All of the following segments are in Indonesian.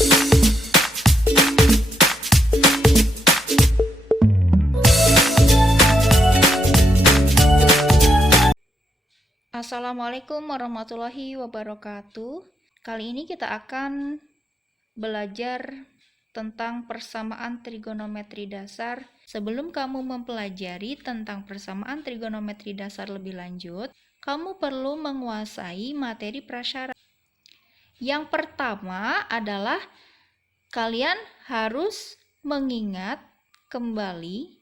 Assalamualaikum warahmatullahi wabarakatuh. Kali ini kita akan belajar tentang persamaan trigonometri dasar. Sebelum kamu mempelajari tentang persamaan trigonometri dasar lebih lanjut, kamu perlu menguasai materi prasyarat. Yang pertama adalah kalian harus mengingat kembali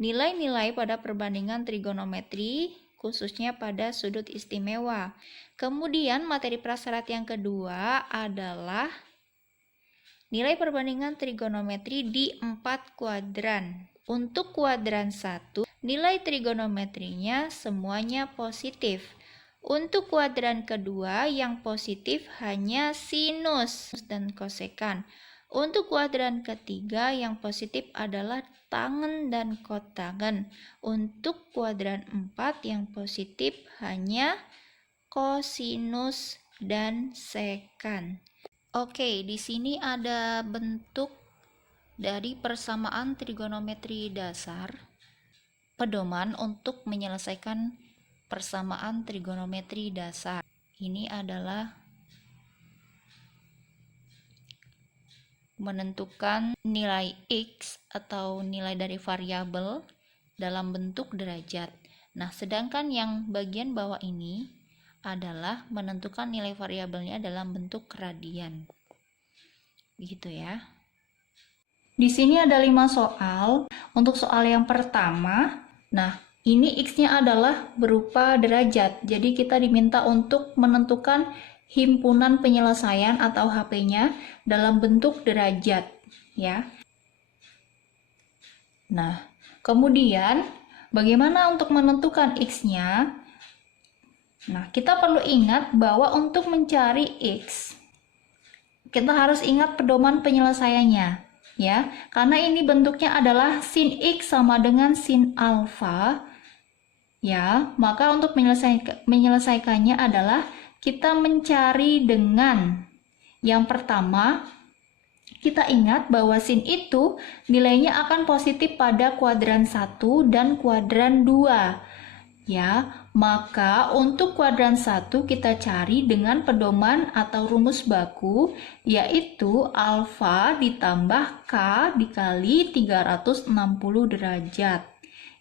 nilai-nilai pada perbandingan trigonometri, khususnya pada sudut istimewa. Kemudian materi prasyarat yang kedua adalah nilai perbandingan trigonometri di 4 kuadran. Untuk kuadran 1, nilai trigonometrinya semuanya positif. Untuk kuadran kedua yang positif hanya sinus dan kosekan. Untuk kuadran ketiga yang positif adalah tangen dan kotangen. Untuk kuadran 4 yang positif hanya kosinus dan sekan. Oke, di sini ada bentuk dari persamaan trigonometri dasar. Pedoman untuk menyelesaikan persamaan trigonometri dasar. Ini adalah menentukan nilai X atau nilai dari variabel dalam bentuk derajat. Nah, sedangkan yang bagian bawah ini adalah menentukan nilai variabelnya dalam bentuk radian. Begitu ya. Di sini ada 5 soal. Untuk soal yang pertama, nah, ini X-nya adalah berupa derajat. Jadi kita diminta untuk menentukan himpunan penyelesaian atau HP-nya dalam bentuk derajat, ya. Nah, kemudian bagaimana untuk menentukan X-nya? Nah, kita perlu ingat bahwa untuk mencari X, kita harus ingat pedoman penyelesaiannya, ya. Karena ini bentuknya adalah sin X sama dengan sin alfa, ya. Maka untuk menyelesaikannya adalah kita mencari dengan yang pertama, kita ingat bahwa sin itu nilainya akan positif pada kuadran 1 dan kuadran 2. Ya, maka untuk kuadran 1 kita cari dengan pedoman atau rumus baku, yaitu alfa ditambah K dikali 360 derajat.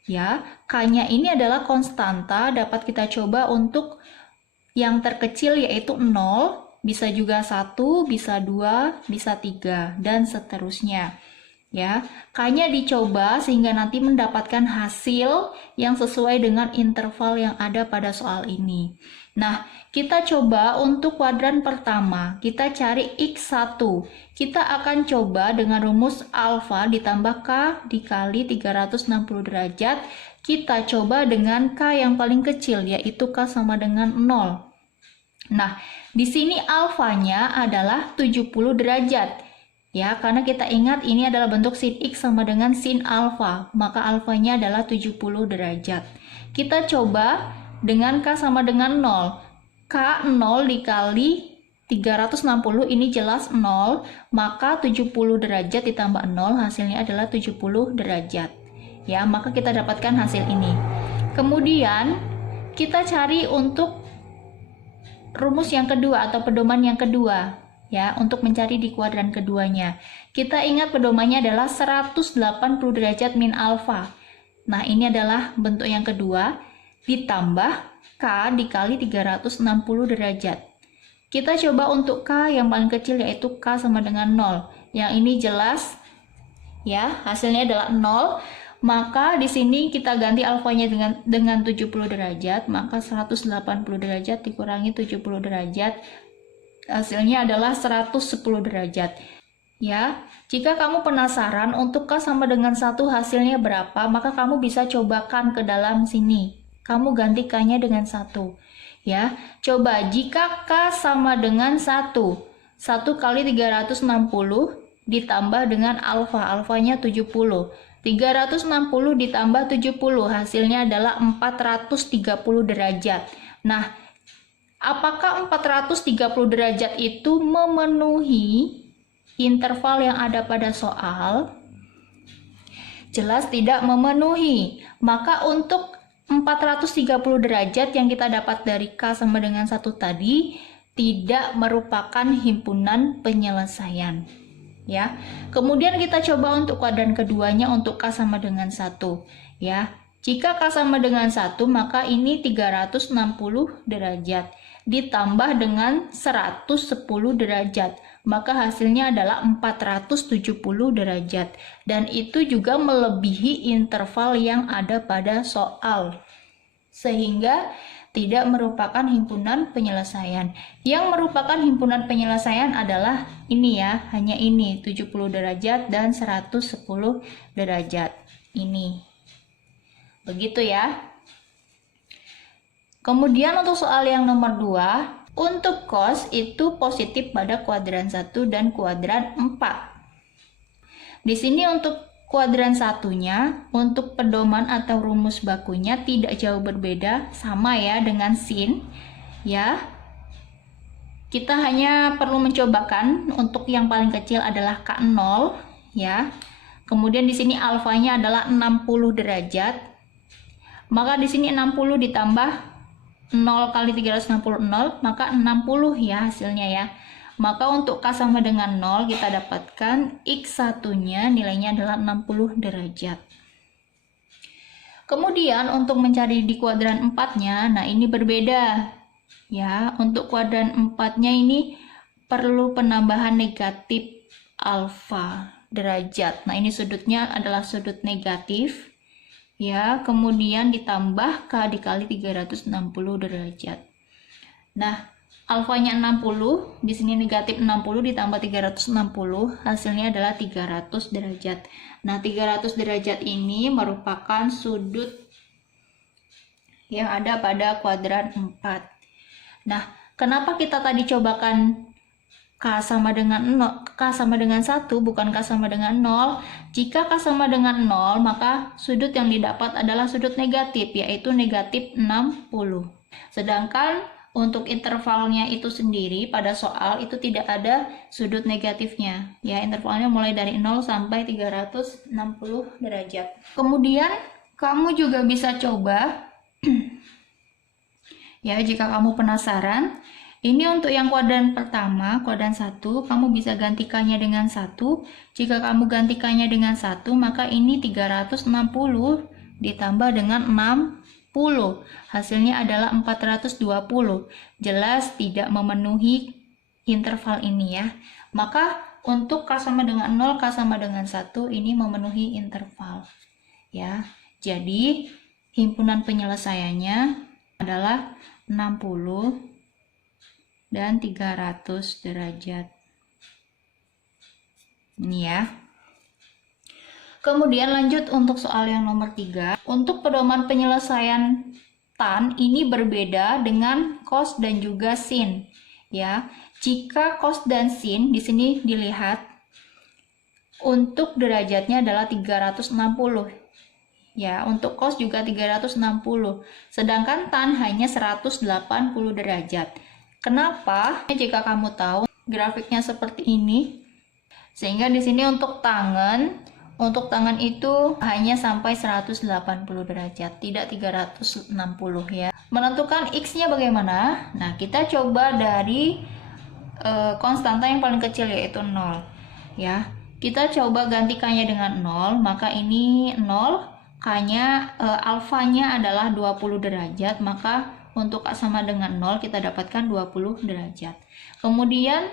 Ya, K-nya ini adalah konstanta, dapat kita coba untuk yang terkecil yaitu 0, bisa juga 1, bisa 2, bisa 3, dan seterusnya. Ya, K-nya dicoba sehingga nanti mendapatkan hasil yang sesuai dengan interval yang ada pada soal ini. Nah, kita coba untuk kuadran pertama, kita cari X1. Kita akan coba dengan rumus alfa ditambah K dikali 360 derajat. Kita coba dengan K yang paling kecil, yaitu K sama dengan 0. Nah, di sini alfanya adalah 70 derajat. Ya, karena kita ingat ini adalah bentuk sin X sama dengan sin alfa, maka alfanya adalah 70 derajat. Kita coba dengan K sama dengan 0. K 0 dikali 360 ini jelas 0, maka 70 derajat ditambah 0 hasilnya adalah 70 derajat. Ya, maka kita dapatkan hasil ini. Kemudian kita cari untuk rumus yang kedua atau pedoman yang kedua, ya, untuk mencari di kuadran keduanya. Kita ingat pedomannya adalah 180 derajat min alfa. Nah, ini adalah bentuk yang kedua, ditambah K dikali 360 derajat. Kita coba untuk K yang paling kecil, yaitu K sama dengan 0. Yang ini jelas, ya, hasilnya adalah 0. Maka di sini kita ganti alfanya dengan 70 derajat, maka 180 derajat dikurangi 70 derajat, hasilnya adalah 110 derajat. Ya, jika kamu penasaran untuk K sama dengan 1 hasilnya berapa, maka kamu bisa cobakan ke dalam sini. Kamu ganti K-nya dengan 1. Ya, coba jika K sama dengan 1 kali 360 ditambah dengan alfa, alfanya 70. 360 ditambah 70 hasilnya adalah 430 derajat. Nah, apakah 430 derajat itu memenuhi interval yang ada pada soal jelas tidak memenuhi. Maka untuk 430 derajat yang kita dapat dari K sama dengan 1 tadi tidak merupakan himpunan penyelesaian. Ya. Kemudian kita coba untuk kuadran keduanya untuk K sama dengan 1. Ya. Jika K sama dengan 1, maka ini 360 derajat ditambah dengan 110 derajat. Maka hasilnya adalah 470 derajat. Dan itu juga melebihi interval yang ada pada soal. Sehingga tidak merupakan himpunan penyelesaian. Yang merupakan himpunan penyelesaian adalah ini ya, hanya ini 70 derajat dan 110 derajat. Ini. Begitu ya. Kemudian untuk soal yang nomor 2, untuk cos itu positif pada kuadran 1 dan kuadran 4. Di sini untuk kuadran satunya, untuk pedoman atau rumus bakunya tidak jauh berbeda, sama ya dengan sin. Ya. Kita hanya perlu mencobakan untuk yang paling kecil adalah K0 ya. Kemudian di sini alfanya adalah 60 derajat. Maka di sini 60 ditambah 0 kali 360 0, maka 60 ya hasilnya ya. Maka untuk K sama dengan 0 kita dapatkan X1-nya nilainya adalah 60 derajat. Kemudian untuk mencari di kuadran 4-nya, nah ini berbeda. Ya, untuk kuadran 4-nya ini perlu penambahan negatif alfa derajat. Nah, ini sudutnya adalah sudut negatif. Ya, kemudian ditambah K dikali 360 derajat. Nah, alfanya 60, di sini negatif 60 ditambah 360, hasilnya adalah 300 derajat. Nah, 300 derajat ini merupakan sudut yang ada pada kuadran 4. Nah, kenapa kita tadi cobakan K sama dengan 0, K sama dengan 1, bukan K sama dengan 0. Jika K sama dengan 0, maka sudut yang didapat adalah sudut negatif, yaitu negatif 60. Sedangkan untuk intervalnya itu sendiri pada soal itu tidak ada sudut negatifnya. Ya, intervalnya mulai dari 0 sampai 360 derajat. Kemudian kamu juga bisa coba ya, jika kamu penasaran. Ini untuk yang kuadran pertama, kuadran 1, kamu bisa gantikannya dengan 1. Jika kamu gantikannya dengan 1, maka ini 360 ditambah dengan 60. Hasilnya adalah 420. Jelas tidak memenuhi interval ini ya. Maka untuk K sama dengan 0, K sama dengan 1 ini memenuhi interval. Ya. Jadi himpunan penyelesaiannya adalah 60 dan 300 derajat. Ini ya. Kemudian lanjut untuk soal yang nomor 3. Untuk pedoman penyelesaian tan ini berbeda dengan cos dan juga sin. Ya. Jika cos dan sin di sini dilihat untuk derajatnya adalah 360. Ya, untuk cos juga 360. Sedangkan tan hanya 180 derajat. Kenapa? Jika kamu tahu grafiknya seperti ini, sehingga di sini untuk tangan itu hanya sampai 180 derajat, tidak 360 ya. Menentukan X-nya bagaimana? Nah, kita coba dari konstanta yang paling kecil yaitu 0 ya. Kita coba gantikannya dengan 0, maka ini 0, K-nya alfanya adalah 20 derajat, maka untuk K sama dengan 0 kita dapatkan 20 derajat. Kemudian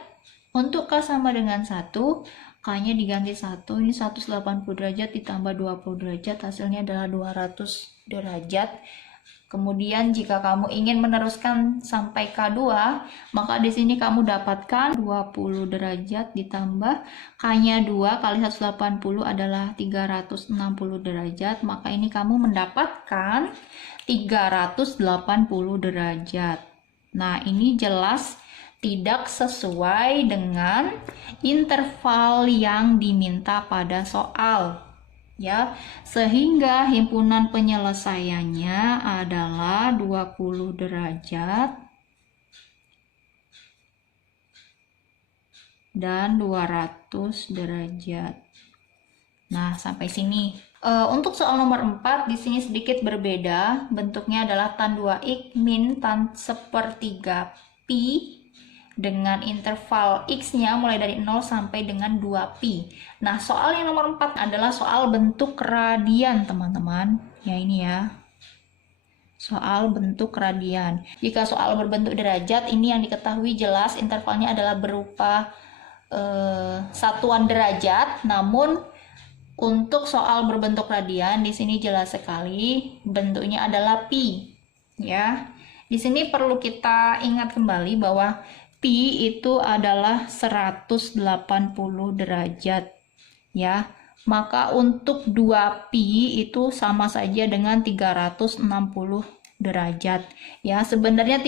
untuk K sama dengan 1, K-nya diganti 1, ini 180 derajat ditambah 20 derajat, hasilnya adalah 200 derajat. Kemudian jika kamu ingin meneruskan sampai K2, maka di sini kamu dapatkan 20 derajat ditambah K-nya 2 kali 180 adalah 360 derajat, maka ini kamu mendapatkan 380 derajat. Nah, ini jelas tidak sesuai dengan interval yang diminta pada soal. Ya, sehingga himpunan penyelesaiannya adalah 20 derajat dan 200 derajat. Nah, sampai sini. Untuk soal nomor 4, di sini sedikit berbeda. Bentuknya adalah tan 2x min tan sepertiga pi dengan interval x-nya mulai dari 0 sampai dengan 2pi. Nah, soal yang nomor 4 adalah soal bentuk radian, teman-teman. Ya, ini ya. Soal bentuk radian. Jika soal berbentuk derajat, ini yang diketahui jelas intervalnya adalah berupa satuan derajat. Namun untuk soal berbentuk radian, di sini jelas sekali bentuknya adalah pi. Ya. Di sini perlu kita ingat kembali bahwa pi itu adalah 180 derajat. Ya. Maka untuk 2pi itu sama saja dengan 360 derajat. Ya, sebenarnya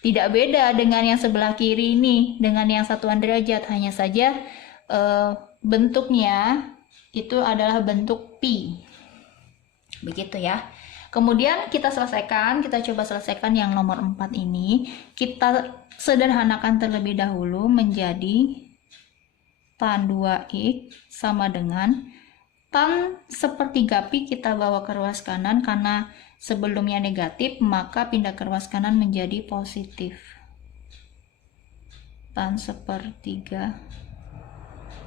tidak beda dengan yang sebelah kiri ini, dengan yang satuan derajat, hanya saja bentuknya itu adalah bentuk pi. Begitu ya. Kemudian kita coba selesaikan yang nomor 4 ini. Kita sederhanakan terlebih dahulu menjadi tan 2x sama dengan tan sepertiga pi kita bawa ke ruas kanan, karena sebelumnya negatif maka pindah ke ruas kanan menjadi positif. Tan sepertiga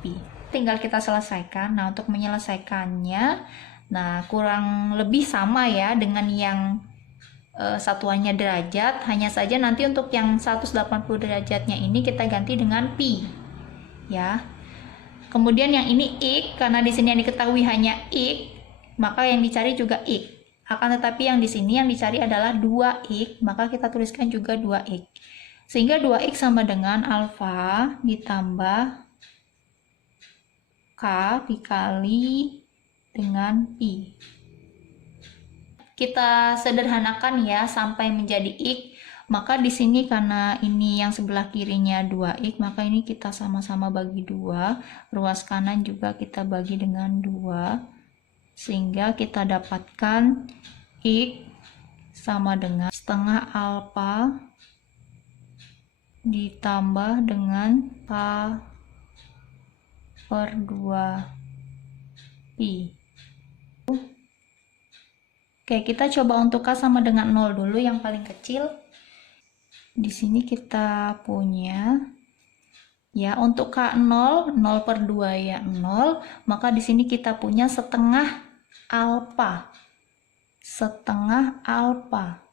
pi. Tinggal kita selesaikan. Nah, untuk menyelesaikannya, nah kurang lebih sama ya dengan yang satuannya derajat, hanya saja nanti untuk yang 180 derajatnya ini kita ganti dengan pi. Ya. Kemudian yang ini x, karena di sini yang diketahui hanya x, maka yang dicari juga x. Akan tetapi yang di sini yang dicari adalah 2x, maka kita tuliskan juga 2x. Sehingga 2x sama dengan alfa ditambah k dikali dengan pi. Kita sederhanakan ya sampai menjadi x. Maka di sini karena ini yang sebelah kirinya 2x, maka ini kita sama-sama bagi 2. Ruas kanan juga kita bagi dengan 2. Sehingga kita dapatkan x sama dengan setengah alfa ditambah dengan k per 2pi. Oke, kita coba untuk K sama dengan 0 dulu, yang paling kecil. Di sini kita punya, ya untuk K 0, 0 per 2 ya 0, maka di sini kita punya setengah alfa. Setengah alfa.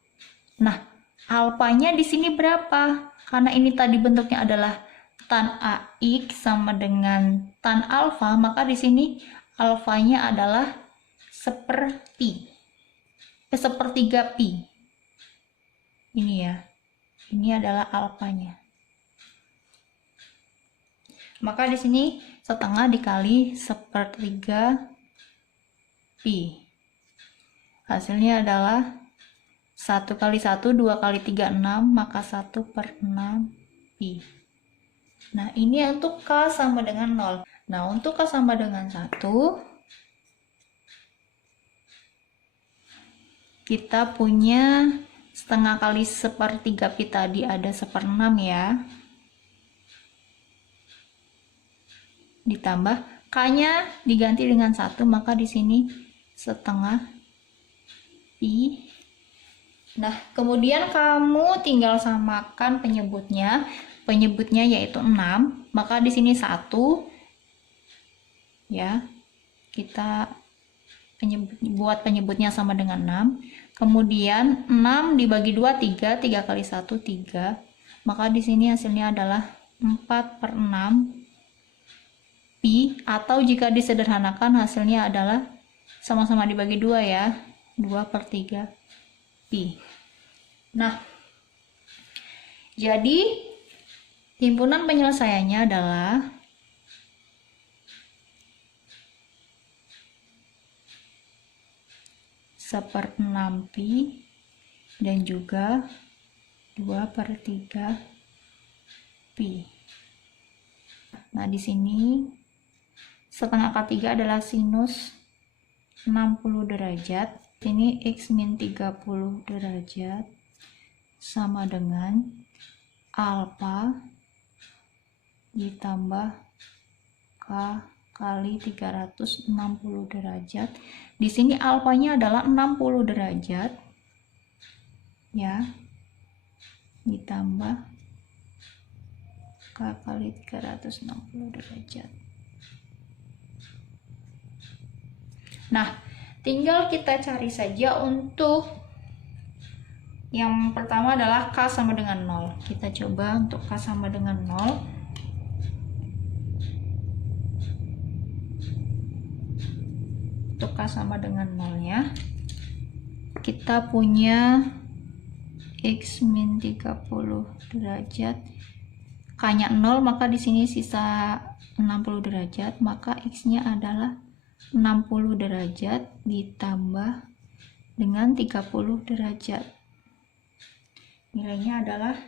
Nah, alfanya di sini berapa? Karena ini tadi bentuknya adalah tan AX sama dengan tan alfa, maka di sini alfanya adalah sepertiga pi. Ini ya. Ini adalah alfanya. Maka di sini setengah dikali sepertiga pi. Hasilnya adalah 1 kali 1, 2 kali 3, 6, maka 1 per 6 pi. Nah, ini untuk K sama dengan 0. Nah, untuk K sama dengan 1, kita punya setengah kali sepertiga pi tadi ada 1/6 ya. Ditambah K-nya diganti dengan 1, maka di sini setengah pi. Nah, kemudian kamu tinggal samakan penyebutnya. Penyebutnya yaitu 6, maka di sini 1 ya. Kita buat penyebutnya sama dengan 6. Kemudian 6 dibagi 2 3, 3 kali 1 3. Maka di sini hasilnya adalah 4 per 6 pi, atau jika disederhanakan hasilnya adalah sama-sama dibagi 2 ya, 2 per 3 pi. Nah, jadi himpunan penyelesaiannya adalah 1/6 pi dan juga 2 per 3 pi. Nah, di sini setengah K3 adalah sinus 60 derajat. Ini X min 30 derajat sama dengan alfa ditambah K kali 360 derajat. Di sini alfanya adalah 60 derajat ya, ditambah K kali 360 derajat. Nah, tinggal kita cari saja untuk yang pertama adalah K sama dengan 0. Kita coba untuk K sama dengan 0. Untuk K sama dengan 0-nya, kita punya X min 30 derajat. K-nya 0, maka di sini sisa 60 derajat, maka X-nya adalah 60 derajat ditambah dengan 30 derajat. Nilainya adalah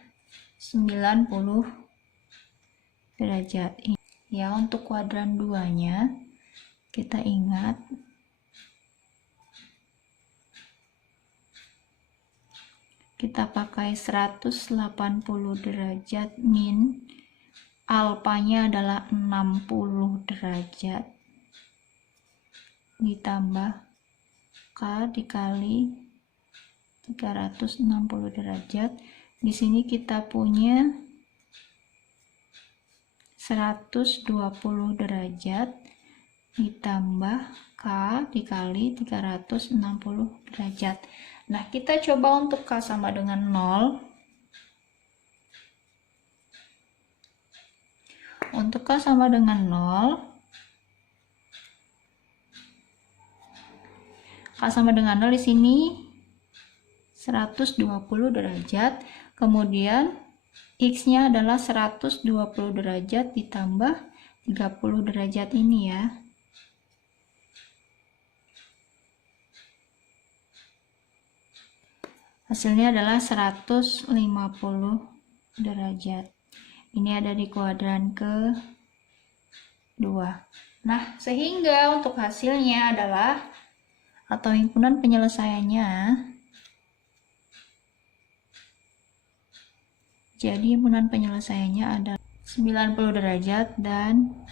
90 derajat. Ya, untuk kuadran 2-nya kita ingat kita pakai 180 derajat min alfanya adalah 60 derajat ditambah K dikali 360 derajat. Di sini kita punya 120 derajat ditambah K dikali 360 derajat. Nah, kita coba untuk K sama dengan 0. Untuk K sama dengan 0, K sama dengan 0 di sini 120 derajat, kemudian X-nya adalah 120 derajat ditambah 30 derajat ini ya. Hasilnya adalah 150 derajat. Ini ada di kuadran ke-2. Nah, sehingga untuk hasilnya adalah, atau himpunan penyelesaiannya, jadi himpunan penyelesaiannya ada 90 derajat dan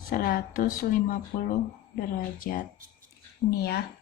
150 derajat. Ini ya.